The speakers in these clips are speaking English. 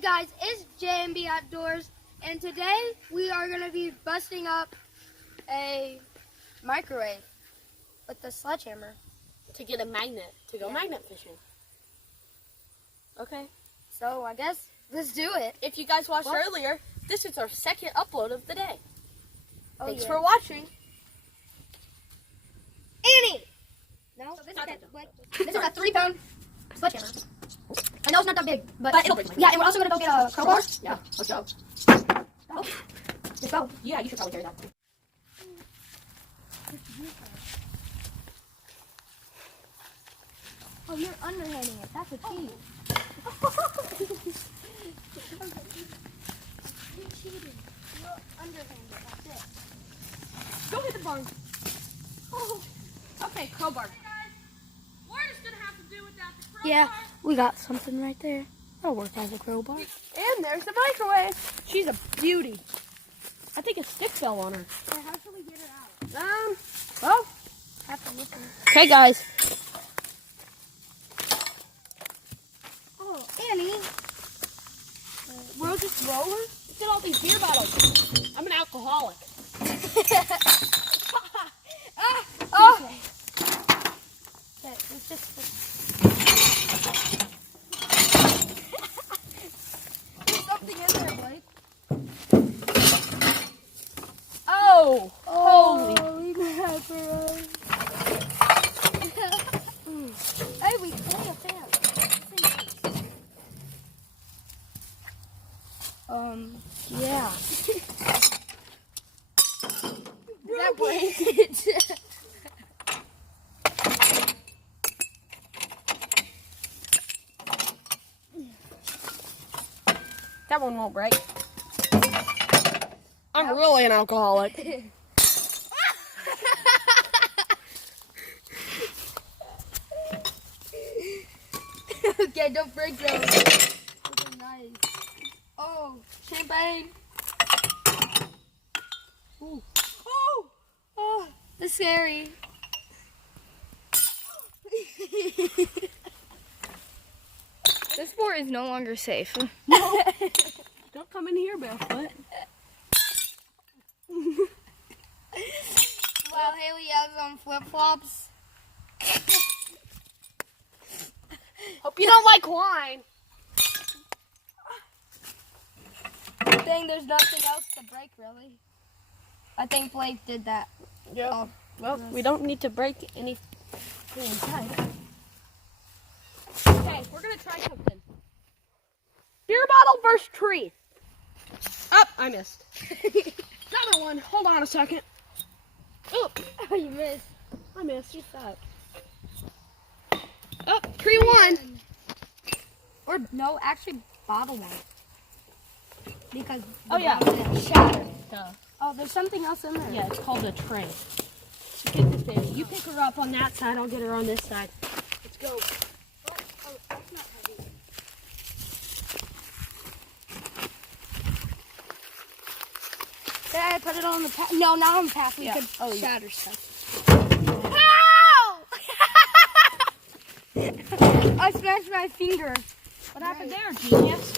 guys, it's JMB Outdoors, and today we are going to be busting up a microwave with the sledgehammer. To get a magnet, to go magnet fishing. Okay. So I guess let's do it. If you guys watched earlier, this is our second upload of the day. Thanks for for watching. Annie! No, so this is a 3-pound sledgehammer. I know it's not that big, but it'll break. yeah, and we're also going to go get a crowbar. Yeah, let's go. Oh, let's go. Yeah, you should probably carry that. Oh, you're underhanding it. That's a cheat. You cheated. You're underhanded. That's it. Go hit the barn. Oh. Okay, crowbar. We're just gonna have to do without the crowbar. Yeah, we got something right there. That'll work as a crowbar. And there's the microwave. She's a beauty. I think a stick fell on her. Yeah, how should we get it out? Well. Have to listen. Okay, guys. Oh, Annie. We'll just roll her. Look at all these beer bottles. I'm an alcoholic. Oh. Okay, let's just. There's something in there, Blake. Oh. Holy macaroni. Hey, we play a fan. Yeah. That breaks it. That one won't break. I'm really an alcoholic. Okay, don't break those. Those are nice. Oh, champagne. Ooh. Oh, that's scary. This sport is no longer safe. No. Don't come in here barefoot. While Haley has on flip-flops. Hope you don't like wine. Dang, there's nothing else to break, really. I think Blake did that. Yeah. Oh, Well, we don't need to break anything inside. Okay, we're gonna try something. Beer bottle versus tree. Oh, I missed. Another one. Hold on a second. Oh, oh, you missed. I missed. You suck. Oh, tree one. Or no, actually bottle one. Because Oh yeah, bottle is shattered. Duh. Oh, there's something else in there. Yeah, it's called a tray. Get the fish. You pick her up on that side. I'll get her on this side. Let's go. Oh, that's not heavy. Yeah, I put it on the path. No, not on the path. We could shatter stuff. Ow! I smashed my finger. What happened there, genius?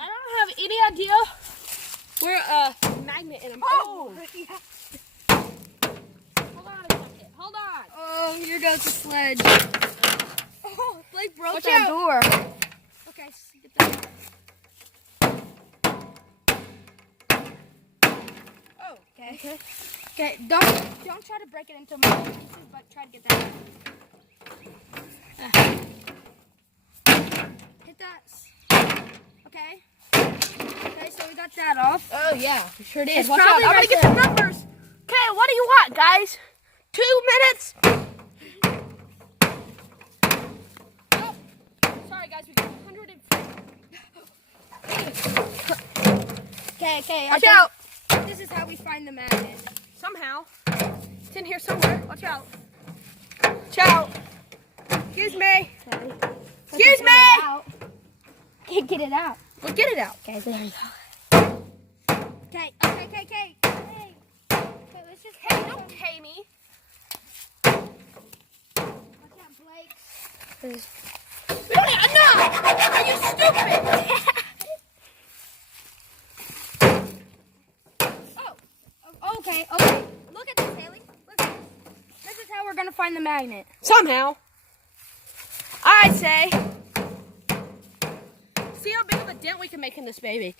I don't have any idea where a magnet in them. Oh! Hold on a second. Hold on. Oh, here goes the sledge. Oh, Blake broke Watch that out. door. Okay, get that. Oh, okay. Okay, don't try to break it into my pieces, but try to get that. Hit that. Okay. Okay, so we got that off. Oh, yeah. We sure did. It's Watch out. probably I'm going right to get the numbers. Okay, what do you want, guys? 2 minutes? Oh, sorry, guys. We got 150. Okay. Watch out. This is how we find the magnet. Somehow. It's in here somewhere. Watch out. Watch out. Excuse me. Okay. Excuse me. Can't get it out. Well, get it out. Okay, there we go. Okay. is. We don't have enough! Are you stupid? Okay. Look at this, Haley. Look at this. This is how we're gonna find the magnet. Somehow. I say. See how big of a dent we can make in this baby.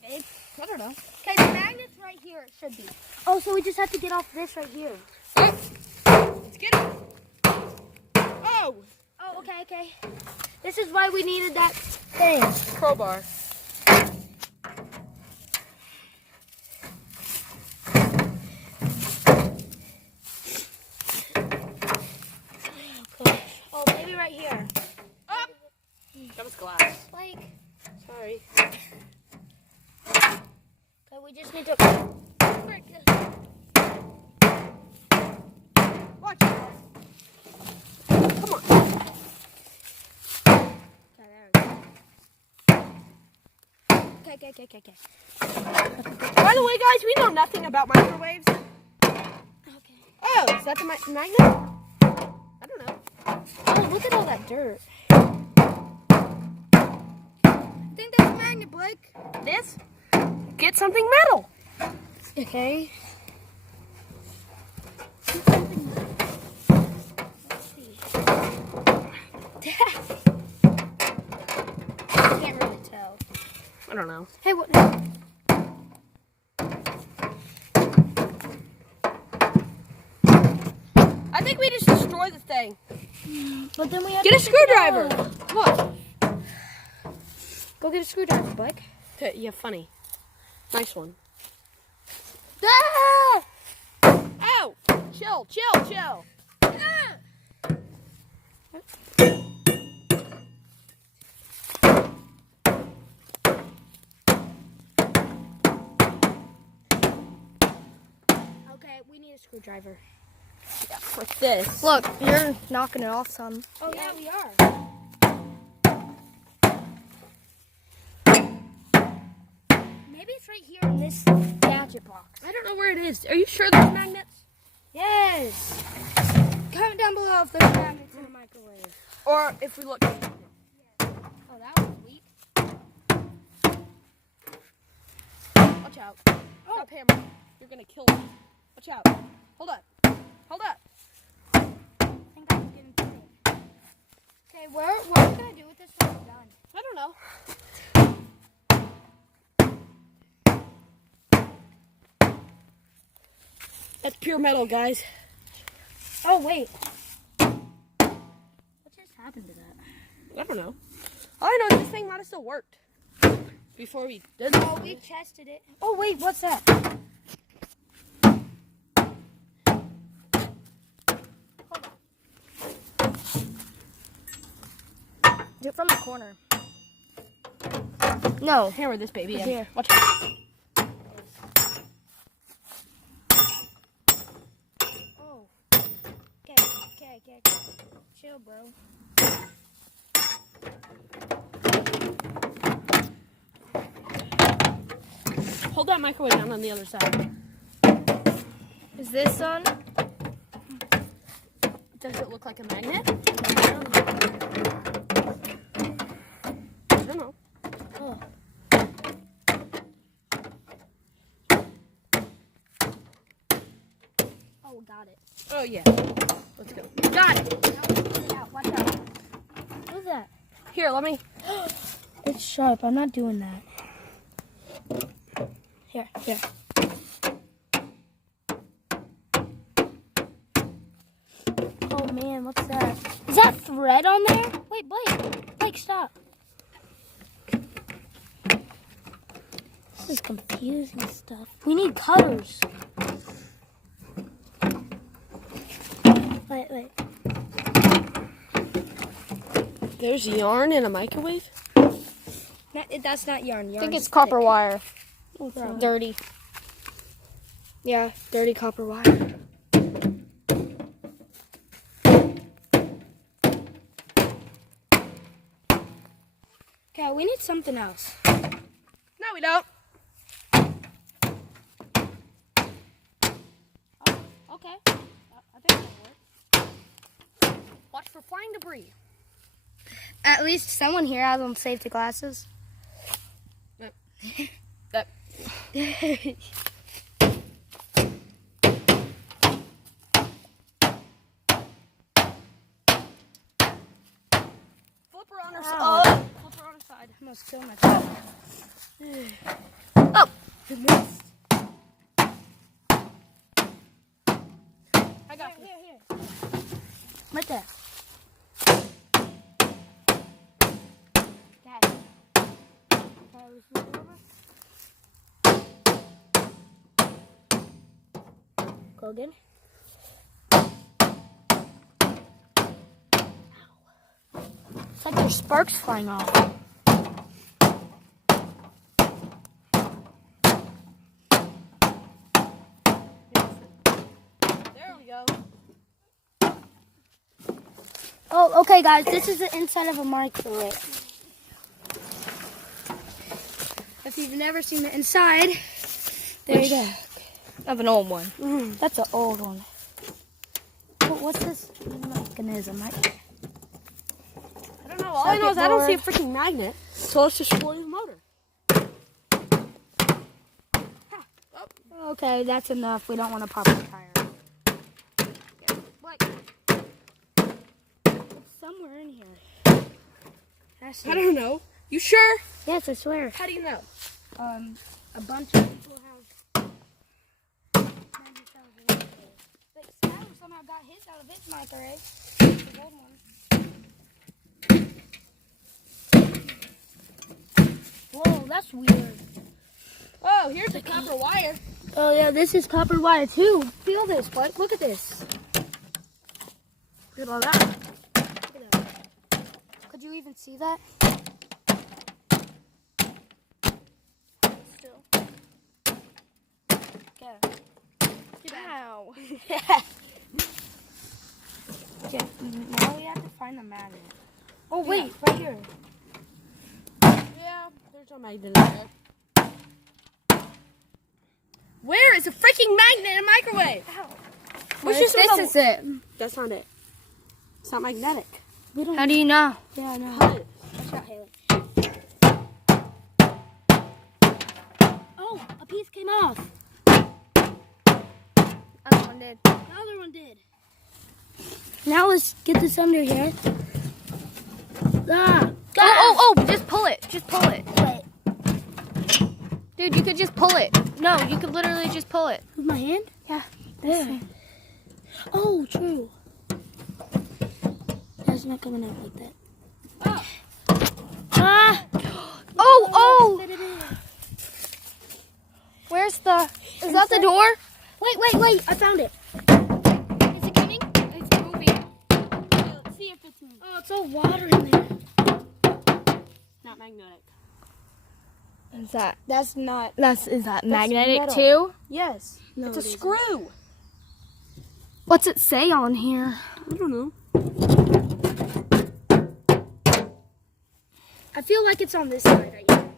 Big? I don't know. Okay, the magnet's right here. It should be. Oh, so we just have to get off this right here. Let's get it. Oh! Oh, okay. This is why we needed that thing. Crowbar. Oh, maybe right here. Up! That was glass. Like, Sorry. okay, we just need to. Watch it. Come on. Okay. By the way, guys, we know nothing about microwaves. Okay. Oh, is that the magnet? I don't know. Oh, look at all that dirt. I think that's a magnet, Blake. This? Get something metal. Okay. I can't really tell. I don't know. Hey, what? I think we just destroy the thing. But then we have Get a to take it screwdriver. out. What? Go get a screwdriver, Blake. Yeah, funny. Nice one. Ah! Ow! Chill. Okay, we need a screwdriver. Yeah, with this. Look, you're knocking it off some. Oh, yeah, we are. Maybe it's right here in this gadget box. I don't know where it is. Are you sure there's magnets? Yes. Comment down below if there's magnets in the microwave. Or if we look. Oh, that was weak. Watch out. Stop hammering. You're gonna kill me. Watch out. Hold up. I think I was getting too big. Okay, what are we gonna do with this when we're done? I don't know. That's pure metal, guys. Oh, wait. What just happened to that? I don't know. All I know is this thing might have still worked. Before we did this. Oh, we tested it. Oh, wait, what's that? Hold on. Do it from the corner. No. Hammer this baby in. Here. Watch out. Oh. Okay. Chill, bro. Hold that microwave down on the other side. Is this on? Does it look like a magnet? I don't know. Oh. Oh, got it. Oh, yeah. Let's go. Got it. Now we can get it out. Watch out. What's that? Here, let me. It's sharp. I'm not doing that. Here. Oh man, what's that? Is that thread on there? Wait, Blake, stop. This is confusing stuff. We need cutters. Wait. There's yarn in a microwave? That's not yarn. I think it's copper wire. Wire. Dirty. Yeah, dirty copper wire. Okay, we need something else. No, we don't. I'll Okay. I think that'll work. Watch for flying debris. At least someone here has on safety glasses. That. Flip her on her side. Flip her on her side. Almost killed myself. Oh, you missed. I got Here. Right there. Dad. Go again. It's like there's sparks flying off. There we go. Oh, okay, guys. This is the inside of a microwave. If you've never seen the inside, there you go. Of an old one. That's an old one. What's this mechanism? I don't know. All I know is I don't see a freaking magnet. So let's just spoil the motor. Okay, that's enough. We don't want to pop the tire. It's somewhere in here. I don't know. You sure? Yes, I swear. How do you know? A bunch of people have 90,000. But Skylar somehow got his out of his microwave. The old one. Whoa, that's weird. Oh, here's the copper wire. Oh yeah, this is copper wire too. Feel this, bud. Look at this. Look at all that. Look at that. Could you even see that? Still. Okay. Wow. Okay, now we have to find the magnet. Oh wait, right here. Yeah, there's no magnet in there. Where is a freaking magnet in a microwave? Ow. This is it. That's not it. It's not magnetic. We don't How do you know? Yeah, I know. Cut it. Watch out, Haley. Oh, a piece came off. Other one did. The other one did. Now let's get this under here. Ah. Oh, just pull it. Just pull it. Wait, Dude, you could just pull it. No, you could literally just pull it. with my hand? Yeah. There. Oh, true. That's not coming out like that. Oh. Ah! Oh! Fit it in. Where's the... Is that the door? Wait. I found it. Is it coming? It's moving. Let's see if it's moving. Oh, it's all water in there. Not magnetic. Is that? That's not. Is that magnetic metal. too? Yes. No, It's a it isn't. screw. What's it say on here? I don't know. I feel like it's on this side right here.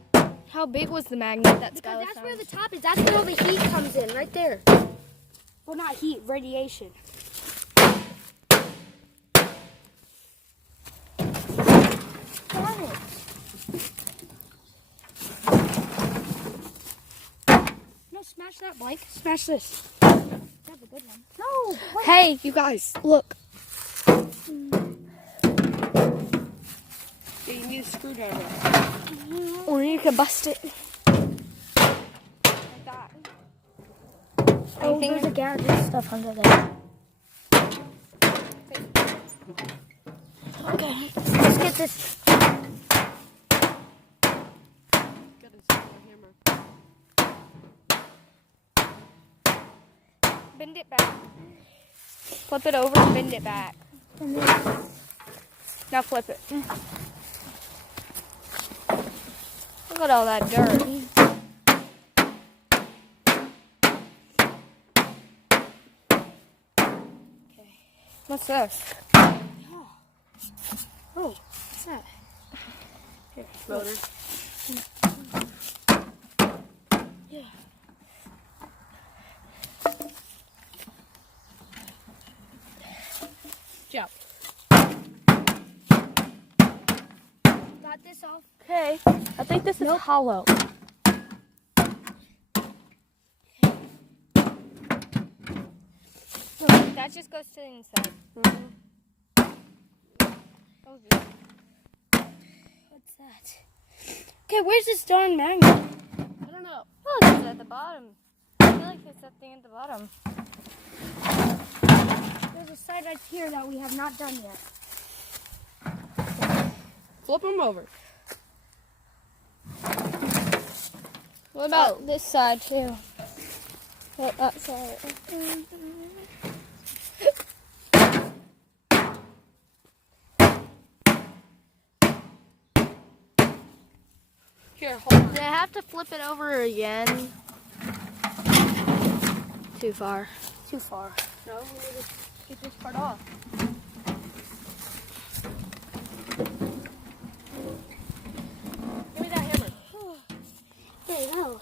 How big was the magnet that Because Skylar that's found? where the top is. That's where all the heat comes in, right there. Well, not heat, radiation. Got it. No, smash that, Blake. Smash this. That's a good one. No. Wait. Hey, you guys, look. Yeah, you need a screwdriver. Or you can bust it. Like that. Oh, there's a gadget stuff under there. Okay, let's get this. Bend it back. Flip it over and bend it back. And then, Now flip it. Look at all that dirt. okay. What's this? Oh, what's that? Here, Motor. Yeah. way, I think this is hollow. Look, that just goes to the inside. What's that? Okay, where's this darn magnet? I don't know. Oh, it's at the bottom. I feel like it's that thing at the bottom. There's a side right here that we have not done yet. Flip them over. What about this side too? That side. Here, hold on. Do I have to flip it over again? Too far. Too far. No, we need to get this part off. Give me that hammer. There you go.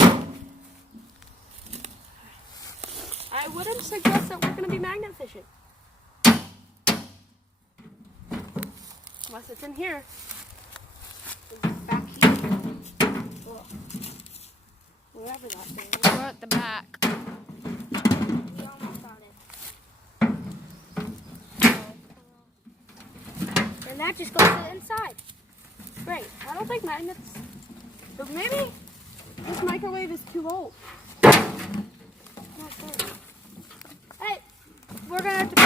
I wouldn't suggest that we're going to be magnet fishing. Unless it's in here. Back here. Wherever that thing is. We're at the back. We almost got it. And that just goes to the inside. Great. I don't think magnets. But maybe this microwave is too old. Not sure. Hey, we're gonna have to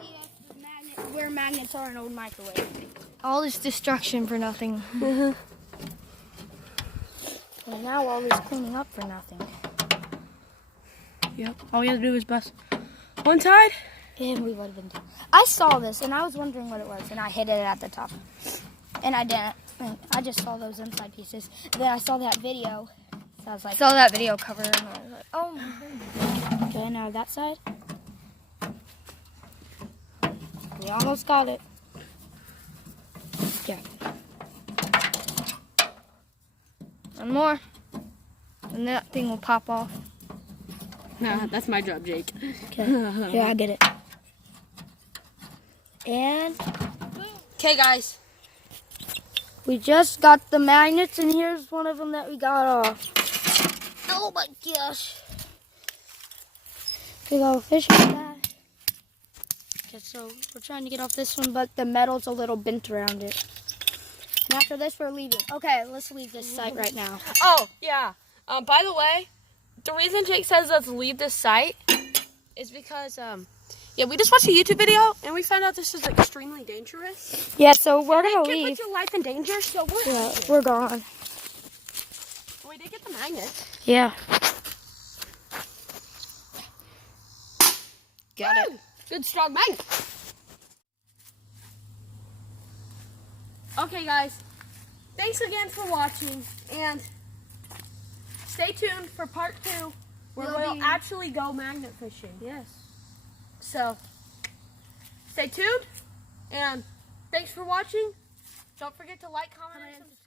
see if the magnet, where magnets are in old microwave. All this destruction for nothing. And now all this cleaning up for nothing. Yep. All we have to do is bust one side. And we would have been done. I saw this and I was wondering what it was, and I hit it at the top. And I didn't. And I just saw those inside pieces. And then I saw that video. So I was like, saw that video cover, and I was like, oh my goodness. Okay, now that side. We almost got it. Yeah. One more. And that thing will pop off. Nah, that's my job, Jake. Okay. Here, I get it. And Okay, guys. we just got the magnets, and here's one of them that we got off. Oh my gosh. Big old fish on that. Okay, so we're trying to get off this one, but the metal's a little bent around it. And after this, we're leaving. Okay, let's leave this site right now. Oh, yeah. By the way, the reason Jake says let's leave this site is because, yeah, we just watched a YouTube video and we found out this is extremely dangerous. Yeah, so we're It gonna could leave. put your life in danger, so we're Yeah, we're gone. We did get the magnet. Yeah. Got it. Woo! Good strong magnet. Okay, guys. Thanks again for watching, and stay tuned for part 2, where we'll actually go magnet fishing. Yes. So, stay tuned, and thanks for watching. Don't forget to like, comment, and subscribe.